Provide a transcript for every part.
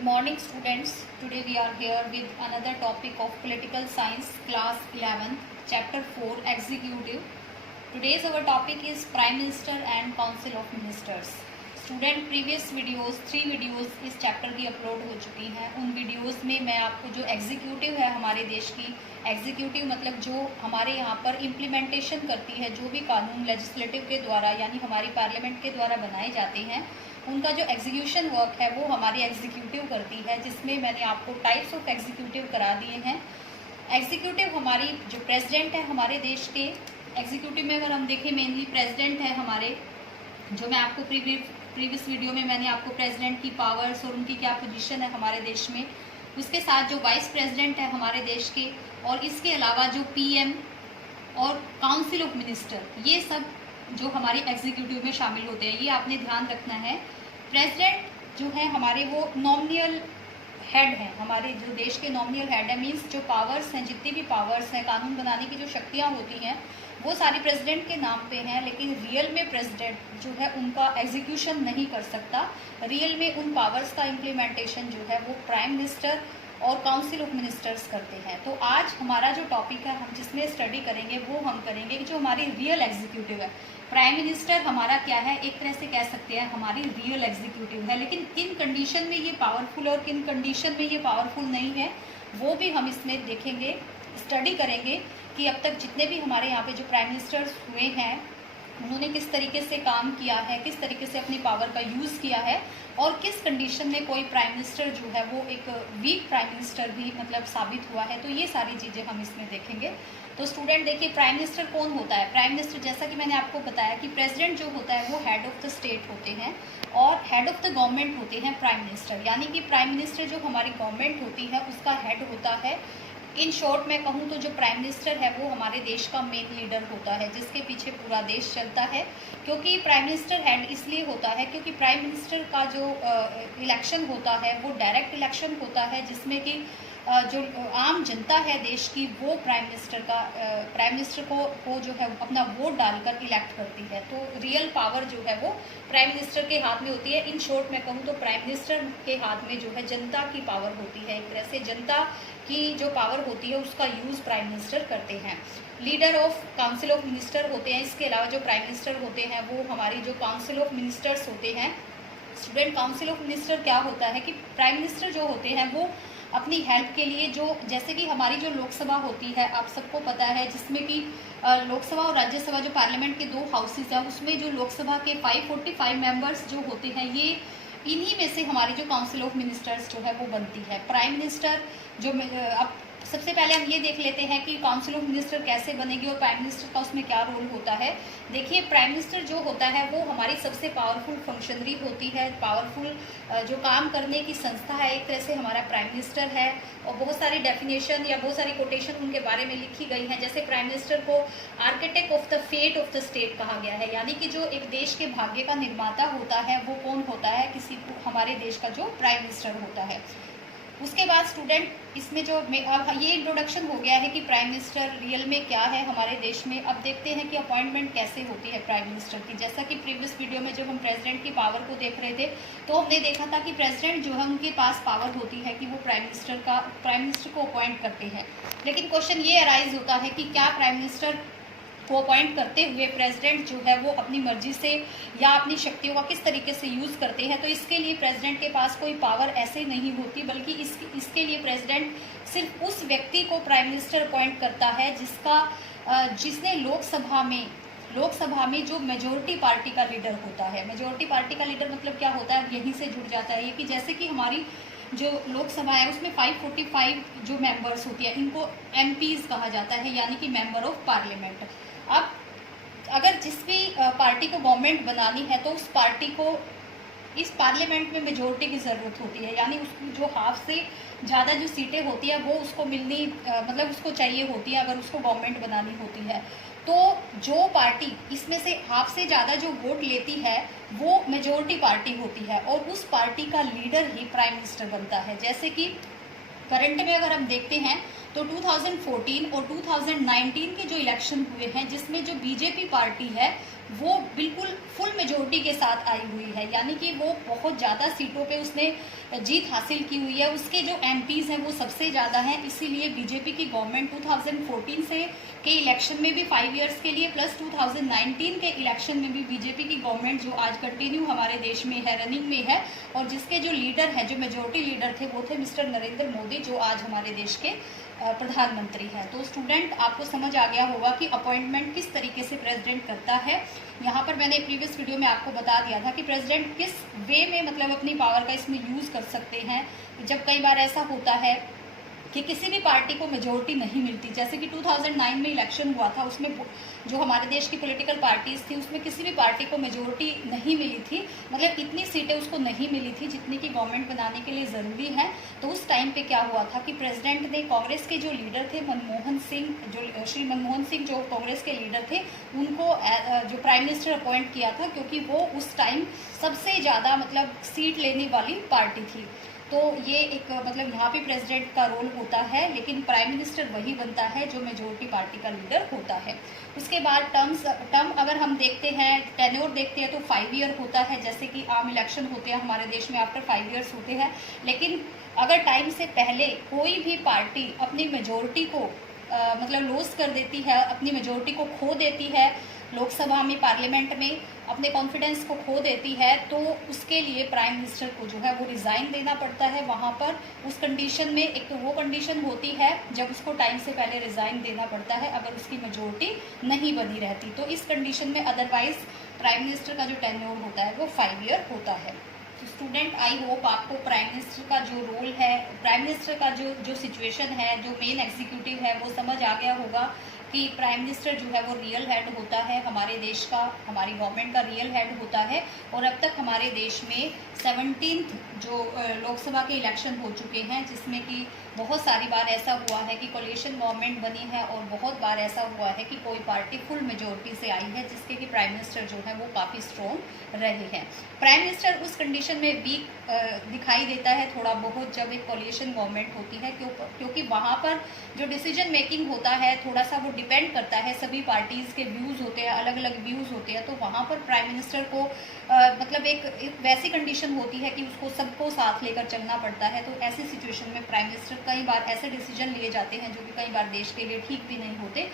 Good morning students. Today we are here with another topic of political science class 11 chapter 4 executive. Today's our topic is Prime Minister and Council of Ministers. Student previous videos 3 videos इस chapter की upload हो चुकी हैं। उन videos में मैं आपको जो एग्जीक्यूटिव है हमारे देश की, एग्जीक्यूटिव मतलब जो हमारे यहाँ पर इम्प्लीमेंटेशन करती है, जो भी कानून लेजिस्लेटिव के द्वारा यानी हमारी पार्लियामेंट के द्वारा बनाए जाते हैं, उनका जो एग्जीक्यूशन वर्क है वो हमारी एग्जीक्यूटिव करती है, जिसमें मैंने आपको टाइप्स ऑफ एग्जीक्यूटिव करा दिए हैं। एग्जीक्यूटिव हमारी जो प्रेसिडेंट है हमारे देश के, एग्जीक्यूटिव में अगर हम देखें मेनली प्रेसिडेंट है हमारे, जो मैं आपको प्रीवियस वीडियो में मैंने आपको प्रेसिडेंट की पावर्स और उनकी क्या पोजीशन है हमारे देश में, उसके साथ जो वाइस प्रेसिडेंट है हमारे देश के, और इसके अलावा जो पीएम और काउंसिल ऑफ मिनिस्टर, ये सब जो हमारी एग्जीक्यूटिव में शामिल होते हैं, ये आपने ध्यान रखना है। प्रेसिडेंट जो है हमारे वो नॉमिनल हेड है, हमारे जो देश के नॉमिनल हेड है, मीन्स जो पावर्स हैं, जितनी भी पावर्स हैं, कानून बनाने की जो शक्तियाँ होती हैं वो सारी प्रेसिडेंट के नाम पे हैं, लेकिन रियल में प्रेसिडेंट जो है उनका एग्जीक्यूशन नहीं कर सकता। रियल में उन पावर्स का इम्प्लीमेंटेशन जो है वो प्राइम मिनिस्टर और काउंसिल ऑफ मिनिस्टर्स करते हैं। तो आज हमारा जो टॉपिक है हम जिसमें स्टडी करेंगे वो हम करेंगे कि जो हमारी रियल एग्जीक्यूटिव है, प्राइम मिनिस्टर हमारा क्या है, एक तरह से कह सकते हैं हमारी रियल एग्जीक्यूटिव है, लेकिन किन कंडीशन में ये पावरफुल और किन कंडीशन में ये पावरफुल नहीं है वो भी हम इसमें देखेंगे, स्टडी करेंगे कि अब तक जितने भी हमारे यहाँ पे जो प्राइम मिनिस्टर्स हुए हैं उन्होंने किस तरीके से काम किया है, किस तरीके से अपनी पावर का यूज़ किया है, और किस कंडीशन में कोई प्राइम मिनिस्टर जो है वो एक वीक प्राइम मिनिस्टर भी मतलब साबित हुआ है। तो ये सारी चीज़ें हम इसमें देखेंगे। तो स्टूडेंट देखिए, प्राइम मिनिस्टर कौन होता है। प्राइम मिनिस्टर जैसा कि मैंने आपको बताया कि प्रेसिडेंट जो होता है वो हेड ऑफ द स्टेट होते हैं और हेड ऑफ द गवर्नमेंट होते हैं प्राइम मिनिस्टर, यानी कि प्राइम मिनिस्टर जो हमारी गवर्नमेंट होती है उसका हेड होता है। इन शॉर्ट मैं कहूँ तो जो प्राइम मिनिस्टर है वो हमारे देश का मेन लीडर होता है, जिसके पीछे पूरा देश चलता है। क्योंकि प्राइम मिनिस्टर हेड इसलिए होता है क्योंकि प्राइम मिनिस्टर का जो इलेक्शन होता है वो डायरेक्ट इलेक्शन होता है, जिसमें कि जो आम जनता है देश की वो प्राइम मिनिस्टर को जो है अपना वोट डालकर इलेक्ट करती है। तो रियल पावर जो है वो प्राइम मिनिस्टर के हाथ में होती है। इन शॉर्ट मैं कहूँ तो प्राइम मिनिस्टर के हाथ में जो है जनता की पावर होती है, एक तरह से जनता की जो पावर होती है उसका यूज़ प्राइम मिनिस्टर करते हैं। Leader of council of minister होते हैं। इसके अलावा जो प्राइम मिनिस्टर होते हैं वो हमारी जो काउंसिल ऑफ मिनिस्टर्स होते हैं। स्टूडेंट, काउंसिल ऑफ मिनिस्टर क्या होता है कि प्राइम मिनिस्टर जो होते हैं वो अपनी हेल्प के लिए, जो जैसे कि हमारी जो लोकसभा होती है आप सबको पता है, जिसमें कि लोकसभा और राज्यसभा जो पार्लियामेंट के 2 हाउसेज हैं, उसमें जो लोकसभा के 545 मेंबर्स जो होते हैं, ये इन्हीं में से हमारी जो काउंसिल ऑफ मिनिस्टर्स जो है वो बनती है। प्राइम मिनिस्टर जो अब सबसे पहले हम ये देख लेते हैं कि काउंसिल ऑफ मिनिस्टर कैसे बनेगी और प्राइम मिनिस्टर का उसमें क्या रोल होता है। देखिए, प्राइम मिनिस्टर जो होता है वो हमारी सबसे पावरफुल फंक्शनरी होती है, पावरफुल जो काम करने की संस्था है, एक तरह से हमारा प्राइम मिनिस्टर है। और बहुत सारी डेफिनेशन या बहुत सारी कोटेशन उनके बारे में लिखी गई हैं। जैसे प्राइम मिनिस्टर को architect of the fate of the state कहा गया है, यानी कि जो एक देश के भाग्य का निर्माता होता है वो कौन होता है, किसी को हमारे देश का जो प्राइम मिनिस्टर होता है। उसके बाद स्टूडेंट इसमें जो अब ये इंट्रोडक्शन हो गया है कि प्राइम मिनिस्टर रियल में क्या है हमारे देश में। अब देखते हैं कि अपॉइंटमेंट कैसे होती है प्राइम मिनिस्टर की। जैसा कि प्रीवियस वीडियो में जब हम प्रेसिडेंट की पावर को देख रहे थे तो हमने देखा था कि प्रेसिडेंट जो है उनके पास पावर होती है कि वो प्राइम मिनिस्टर को अपॉइंट करते हैं। लेकिन क्वेश्चन ये अराइज होता है कि क्या प्राइम मिनिस्टर को अपॉइंट करते हुए प्रेसिडेंट जो है वो अपनी मर्जी से या अपनी शक्तियों का किस तरीके से यूज़ करते हैं। तो इसके लिए प्रेसिडेंट के पास कोई पावर ऐसे नहीं होती, बल्कि इसके लिए प्रेसिडेंट सिर्फ उस व्यक्ति को प्राइम मिनिस्टर अपॉइंट करता है जिसने लोकसभा में जो मेजोरिटी पार्टी का लीडर होता है। मेजोरिटी पार्टी का लीडर मतलब क्या होता है, यहीं से जुड़ जाता है ये कि जैसे कि हमारी जो लोकसभा है उसमें 545 जो मेंबर्स होती है इनको एमपीज कहा जाता है, यानी कि मेंबर ऑफ पार्लियामेंट। अब अगर जिस भी पार्टी को गवर्नमेंट बनानी है तो उस पार्टी को इस पार्लियामेंट में मेजोरिटी की ज़रूरत होती है, यानी उसकी जो हाफ से ज़्यादा जो सीटें होती है वो उसको मिलनी मतलब उसको चाहिए होती है अगर उसको गवर्नमेंट बनानी होती है। तो जो पार्टी इसमें से हाफ से ज़्यादा जो वोट लेती है वो मेजोरिटी पार्टी होती है और उस पार्टी का लीडर ही प्राइम मिनिस्टर बनता है। जैसे कि करंट में अगर हम देखते हैं तो 2014 और 2019 के जो इलेक्शन हुए हैं जिसमें जो बीजेपी पार्टी है वो बिल्कुल फुल मेजोरिटी के साथ आई हुई है, यानी कि वो बहुत ज़्यादा सीटों पे उसने जीत हासिल की हुई है। उसके जो एमपीज़ हैं वो सबसे ज़्यादा हैं, इसीलिए बीजेपी की गवर्नमेंट 2014 से के इलेक्शन में भी 5 इयर्स के लिए प्लस 2019 के इलेक्शन में भी बीजेपी की गवर्नमेंट जो आज कंटिन्यू हमारे देश में है, रनिंग में है, और जिसके जो लीडर हैं, जो मेजोरिटी लीडर थे, वो थे मिस्टर नरेंद्र मोदी, जो आज हमारे देश के प्रधानमंत्री हैं। तो स्टूडेंट, आपको समझ आ गया होगा कि अपॉइंटमेंट किस तरीके से प्रेसिडेंट करता है। यहाँ पर मैंने प्रीवियस वीडियो में आपको बता दिया था कि प्रेसिडेंट किस वे में मतलब अपनी पावर का इसमें यूज़ कर सकते हैं। जब कई बार ऐसा होता है कि किसी भी पार्टी को मेजोरिटी नहीं मिलती, जैसे कि 2009 में इलेक्शन हुआ था, उसमें जो हमारे देश की पॉलिटिकल पार्टीज थी उसमें किसी भी पार्टी को मेजोरिटी नहीं मिली थी, मतलब इतनी सीटें उसको नहीं मिली थी जितनी की गवर्नमेंट बनाने के लिए ज़रूरी है। तो उस टाइम पे क्या हुआ था कि प्रेसिडेंट ने कांग्रेस के जो लीडर थे मनमोहन सिंह, जो श्री मनमोहन सिंह जो कांग्रेस के लीडर थे, उनको जो प्राइम मिनिस्टर अपॉइंट किया था, क्योंकि वो उस टाइम सबसे ज़्यादा मतलब सीट लेने वाली पार्टी थी। तो ये एक मतलब यहाँ पे प्रेसिडेंट का रोल होता है, लेकिन प्राइम मिनिस्टर वही बनता है जो मेजोरिटी पार्टी का लीडर होता है। उसके बाद टर्म अगर हम देखते हैं, टेन्योर देखते हैं तो 5 ईयर होता है, जैसे कि आम इलेक्शन होते हैं हमारे देश में आफ्टर 5 ईयर्स होते हैं। लेकिन अगर टाइम से पहले कोई भी पार्टी अपनी मेजोरिटी को मतलब लॉस कर देती है, अपनी मेजोरिटी को खो देती है, लोकसभा में, पार्लियामेंट में अपने कॉन्फिडेंस को खो देती है, तो उसके लिए प्राइम मिनिस्टर को जो है वो रिज़ाइन देना पड़ता है। वहाँ पर उस कंडीशन में एक तो वो कंडीशन होती है जब उसको टाइम से पहले रिज़ाइन देना पड़ता है, अगर उसकी मेजोरिटी नहीं बनी रहती। तो इस कंडीशन में अदरवाइज प्राइम मिनिस्टर का जो टेन्योर होता है वो 5 ईयर होता है। तो स्टूडेंट, आई होप आपको प्राइम मिनिस्टर का जो रोल है, प्राइम मिनिस्टर का जो सिचुएशन है, जो मेन एग्जीक्यूटिव है, वो समझ आ गया होगा कि प्राइम मिनिस्टर जो है वो रियल हेड होता है हमारे देश का, हमारी गवर्नमेंट का रियल हेड होता है। और अब तक हमारे देश में 17th जो लोकसभा के इलेक्शन हो चुके हैं, जिसमें कि बहुत सारी बार ऐसा हुआ है कि कोलिशन गवर्नमेंट बनी है, और बहुत बार ऐसा हुआ है कि कोई पार्टी फुल मेजोरिटी से आई है, जिसके कि प्राइम मिनिस्टर जो है वो काफ़ी स्ट्रॉन्ग रहे हैं। प्राइम मिनिस्टर उस कंडीशन में वीक दिखाई देता है थोड़ा बहुत जब एक कोलिशन गवर्नमेंट होती है, क्योंकि वहाँ पर जो डिसीजन मेकिंग होता है थोड़ा सा वो डिपेंड करता है, सभी पार्टीज़ के व्यूज़ होते हैं, अलग अलग व्यूज़ होते हैं। तो वहाँ पर प्राइम मिनिस्टर को मतलब एक वैसी कंडीशन होती है कि उसको सबको साथ लेकर चलना पड़ता है। तो ऐसी सिचुएशन में प्राइम मिनिस्टर कई बार ऐसे डिसीजन लिए जाते हैं जो कि कई बार देश के लिए ठीक भी नहीं होते,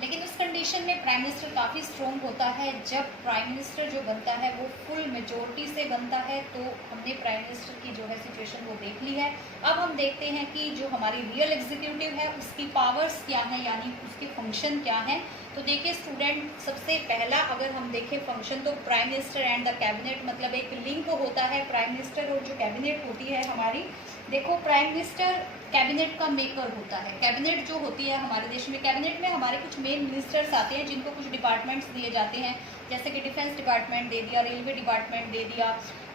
लेकिन उस कंडीशन में प्राइम मिनिस्टर काफ़ी स्ट्रॉन्ग होता है। जब प्राइम मिनिस्टर जो बनता है वो फुल मेजोरिटी से बनता है। तो हमने प्राइम मिनिस्टर की जो है सिचुएशन वो देख ली है। अब हम देखते हैं कि जो हमारी रियल एग्जीक्यूटिव है उसकी पावर्स क्या हैं, यानी उसके फंक्शन क्या हैं। तो देखिए स्टूडेंट, सबसे पहला अगर हम देखें फंक्शन, तो prime minister and the cabinet, मतलब एक लिंक होता है प्राइम मिनिस्टर और जो कैबिनेट होती है हमारी। देखो, प्राइम मिनिस्टर कैबिनेट का मेकर होता है। कैबिनेट जो होती है हमारे देश में, कैबिनेट में हमारे कुछ मेन मिनिस्टर्स आते हैं जिनको कुछ डिपार्टमेंट्स दिए जाते हैं, जैसे कि डिफेंस डिपार्टमेंट दे दिया, रेलवे डिपार्टमेंट दे दिया,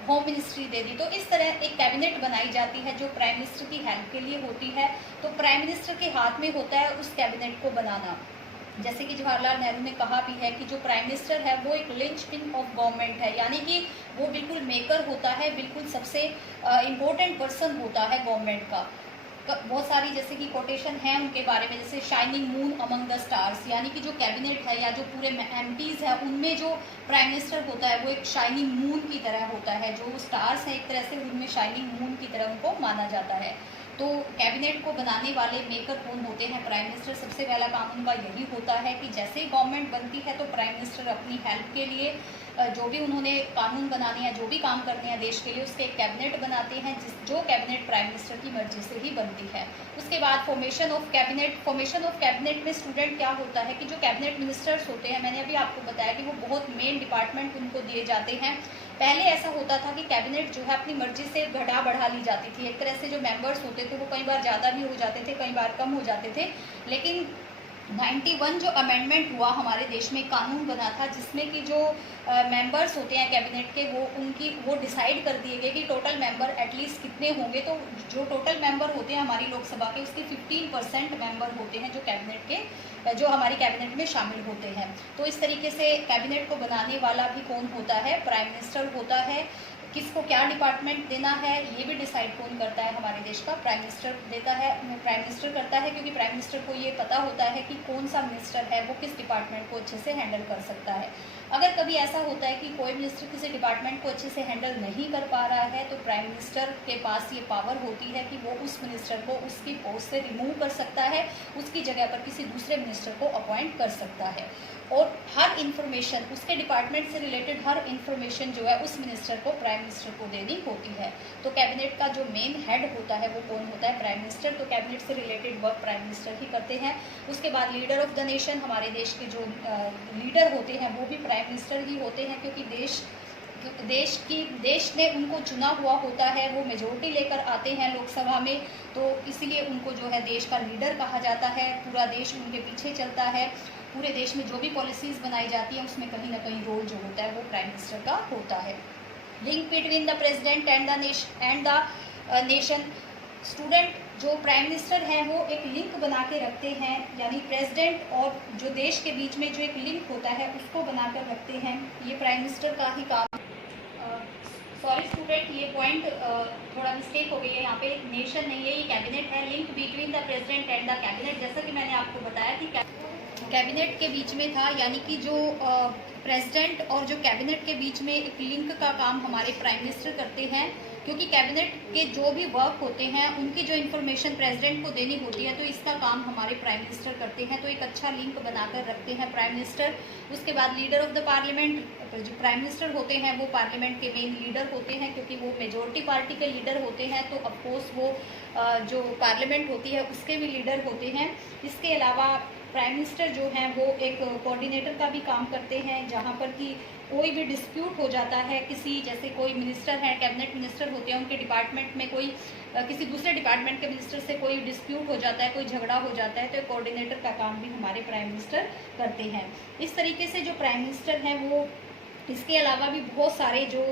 होम मिनिस्ट्री दे दी। तो इस तरह एक कैबिनेट बनाई जाती है जो प्राइम मिनिस्टर की हेल्प के लिए होती है। तो प्राइम मिनिस्टर के हाथ में होता है उस कैबिनेट को बनाना। जैसे कि जवाहरलाल नेहरू ने कहा भी है कि जो प्राइम मिनिस्टर है वो एक लिंचपिन ऑफ गवर्नमेंट है, यानी कि वो बिल्कुल मेकर होता है, बिल्कुल सबसे इम्पोर्टेंट पर्सन होता है गवर्नमेंट का। बहुत सारी जैसे कि कोटेशन है उनके बारे में, जैसे shining moon among the stars, यानी कि जो कैबिनेट है या जो पूरे एमपीज है उनमें जो प्राइम मिनिस्टर होता है वो एक शाइनिंग मून की तरह होता है। जो स्टार्स हैं एक तरह से उनमें शाइनिंग मून की तरह उनको माना जाता है। तो कैबिनेट को बनाने वाले मेकर कौन होते हैं? Prime minister. सबसे पहला काम उनका यही होता है कि जैसे ही गवर्नमेंट बनती है तो प्राइम मिनिस्टर अपनी हेल्प के लिए जो भी उन्होंने कानून बनाने हैं, जो भी काम करने हैं देश के लिए, उसके एक कैबिनेट बनाते हैं, जो कैबिनेट प्राइम मिनिस्टर की मर्जी से ही बनती है। उसके बाद formation of cabinet. Formation of cabinet में स्टूडेंट क्या होता है कि जो कैबिनेट मिनिस्टर्स होते हैं, मैंने अभी आपको बताया कि वो बहुत मेन डिपार्टमेंट उनको दिए जाते हैं। पहले ऐसा होता था कि कैबिनेट जो है अपनी मर्जी से बढ़ा ली जाती थी। एक तरह से जो मेंबर्स होते थे वो कई बार ज़्यादा भी हो जाते थे, कई बार कम हो जाते थे। लेकिन 91 जो अमेंडमेंट हुआ हमारे देश में, कानून बना था जिसमें कि जो मेंबर्स होते हैं कैबिनेट के वो डिसाइड कर दिए गए कि टोटल मेंबर एटलीस्ट कितने होंगे। तो जो टोटल मेंबर होते हैं हमारी लोकसभा के, उसके 15% मेंबर होते हैं जो कैबिनेट के, जो हमारी कैबिनेट में शामिल होते हैं। तो इस तरीके से कैबिनेट को बनाने वाला भी कौन होता है? प्राइम मिनिस्टर होता है। किसको क्या डिपार्टमेंट देना है ये भी डिसाइड कौन करता है हमारे देश का, प्राइम मिनिस्टर देता है, प्राइम मिनिस्टर करता है, क्योंकि प्राइम मिनिस्टर को ये पता होता है कि कौन सा मिनिस्टर है वो किस डिपार्टमेंट को अच्छे से हैंडल कर सकता है। अगर कभी ऐसा होता है कि कोई मिनिस्टर किसी डिपार्टमेंट को अच्छे से हैंडल नहीं कर पा रहा है तो प्राइम मिनिस्टर के पास ये पावर होती है कि वो उस मिनिस्टर को उसकी पोस्ट से रिमूव कर सकता है, उसकी जगह पर किसी दूसरे मिनिस्टर को अपॉइंट कर सकता है। और हर इन्फॉर्मेशन, उसके डिपार्टमेंट से रिलेटेड हर इन्फॉर्मेशन जो है उस मिनिस्टर को प्राइम मिनिस्टर को देनी होती है। तो कैबिनेट का जो मेन हेड होता है वो कौन होता है, प्राइम मिनिस्टर। तो कैबिनेट से रिलेटेड वर्क प्राइम मिनिस्टर ही करते हैं। उसके बाद लीडर ऑफ द नेशन, हमारे देश के जो लीडर होते हैं वो भी प्राइम मिनिस्टर ही होते हैं, क्योंकि देश ने उनको चुना हुआ होता है, वो मेजोरिटी लेकर आते हैं लोकसभा में, तो इसीलिए उनको जो है देश का लीडर कहा जाता है। पूरा देश उनके पीछे चलता है, पूरे देश में जो भी पॉलिसीज़ बनाई जाती हैं उसमें कहीं ना कहीं रोल जो होता है वो प्राइम मिनिस्टर का होता है। Link between the president and the nation. Student, जो प्राइम मिनिस्टर हैं वो एक लिंक बना के रखते हैं, यानी प्रेसिडेंट और जो देश के बीच में जो एक लिंक होता है उसको बनाकर रखते हैं। ये प्राइम मिनिस्टर का ही काम। सॉरी स्टूडेंट, ये पॉइंट थोड़ा मिस्टेक हो गई है, यहाँ पे नेशन नहीं है, ये कैबिनेट है। Link between the president and the cabinet, जैसा कि मैंने आपको बताया कि कैबिनेट के बीच में था, यानी कि जो प्रेसिडेंट और जो कैबिनेट के बीच में एक लिंक का काम हमारे प्राइम मिनिस्टर करते हैं, क्योंकि कैबिनेट के जो भी वर्क होते हैं उनकी जो इन्फॉर्मेशन प्रेसिडेंट को देनी होती है तो इसका काम हमारे प्राइम मिनिस्टर करते हैं। तो एक अच्छा लिंक बनाकर रखते हैं प्राइम मिनिस्टर। उसके बाद लीडर ऑफ द पार्लियामेंट, जो प्राइम मिनिस्टर होते हैं वो पार्लियामेंट के मेन लीडर होते हैं, क्योंकि वो मेजोरिटी पार्टी के लीडर होते हैं, तो ऑफकोर्स वो जो पार्लियामेंट होती है उसके भी लीडर होते हैं। इसके अलावा प्राइम मिनिस्टर जो हैं वो एक कोऑर्डिनेटर का भी काम करते हैं, जहाँ पर कि कोई भी डिस्प्यूट हो जाता है किसी, जैसे कोई मिनिस्टर है, कैबिनेट मिनिस्टर होते हैं, उनके डिपार्टमेंट में कोई किसी दूसरे डिपार्टमेंट के मिनिस्टर से कोई डिस्प्यूट हो जाता है, कोई झगड़ा हो जाता है, तो कोऑर्डिनेटर का काम भी हमारे प्राइम मिनिस्टर करते हैं। इस तरीके से जो प्राइम मिनिस्टर हैं वो, इसके अलावा भी बहुत सारे जो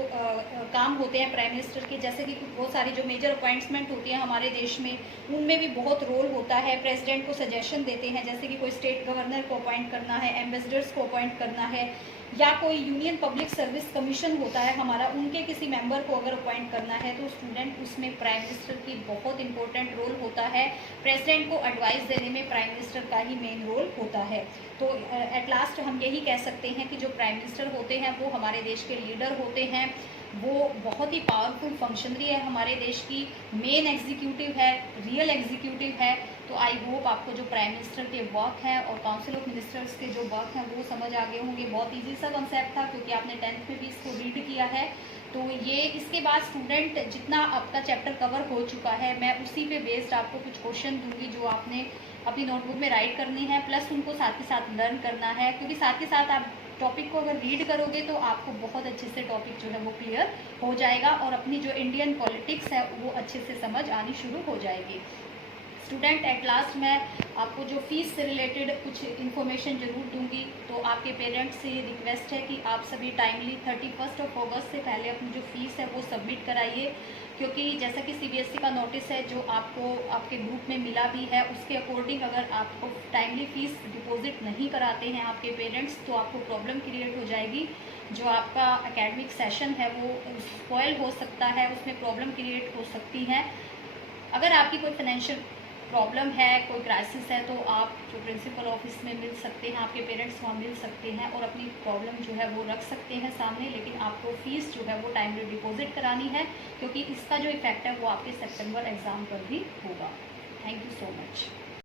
काम होते हैं प्राइम मिनिस्टर के, जैसे कि बहुत सारी जो मेजर अपॉइंटमेंट होती हैं हमारे देश में, उनमें भी बहुत रोल होता है। प्रेसिडेंट को सजेशन देते हैं, जैसे कि कोई स्टेट गवर्नर को अपॉइंट करना है, एम्बेसडर्स को अपॉइंट करना है, या कोई यूनियन पब्लिक सर्विस कमीशन होता है हमारा, उनके किसी मेंबर को अगर अपॉइंट करना है तो स्टूडेंट उसमें प्राइम मिनिस्टर की बहुत इंपॉर्टेंट रोल होता है। प्रेसिडेंट को एडवाइस देने में प्राइम मिनिस्टर का ही मेन रोल होता है। तो एट लास्ट हम यही कह सकते हैं कि जो प्राइम मिनिस्टर होते हैं वो हमारे देश के लीडर होते हैं, वो बहुत ही पावरफुल फंक्शनरी है हमारे देश की, मेन एग्जीक्यूटिव है, रियल एग्जीक्यूटिव है। तो आई होप आपको जो प्राइम मिनिस्टर के वर्क हैं और काउंसिल ऑफ मिनिस्टर्स के जो वर्क हैं वो समझ आ गए होंगे। बहुत इजी सा कंसेप्ट था, क्योंकि आपने 10th में भी इसको रीड किया है। तो ये इसके बाद स्टूडेंट जितना आपका चैप्टर कवर हो चुका है, मैं उसी पे बेस्ड आपको कुछ क्वेश्चन दूंगी जो आपने अपनी नोटबुक में राइट करनी है, प्लस उनको साथ के साथ लर्न करना है, क्योंकि साथ के साथ आप टॉपिक को अगर रीड करोगे तो आपको बहुत अच्छे से टॉपिक जो है वो क्लियर हो जाएगा और अपनी जो इंडियन पॉलिटिक्स है वो अच्छे से समझ आनी शुरू हो जाएगी। स्टूडेंट, एट लास्ट मैं आपको जो फीस से रिलेटेड कुछ इन्फॉर्मेशन ज़रूर दूंगी। तो आपके पेरेंट्स से ये रिक्वेस्ट है कि आप सभी टाइमली 31 अगस्त से पहले अपनी जो फ़ीस है वो सबमिट कराइए, क्योंकि जैसा कि सीबीएसई का नोटिस है जो आपको आपके ग्रुप में मिला भी है, उसके अकॉर्डिंग अगर आपको टाइमली फ़ीस डिपॉजिट नहीं कराते हैं आपके पेरेंट्स तो आपको प्रॉब्लम क्रिएट हो जाएगी। जो आपका एकेडमिक सेशन है वो स्पॉइल हो सकता है, उसमें प्रॉब्लम क्रिएट हो सकती है। अगर आपकी कोई फाइनेंशियल प्रॉब्लम है, कोई क्राइसिस है, तो आप जो प्रिंसिपल ऑफिस में मिल सकते हैं, आपके पेरेंट्स वहाँ मिल सकते हैं और अपनी प्रॉब्लम जो है वो रख सकते हैं सामने। लेकिन आपको फ़ीस जो है वो टाइमली डिपॉजिट करानी है, क्योंकि इसका जो इफेक्ट है वो आपके सितंबर एग्ज़ाम पर भी होगा। Thank you so much.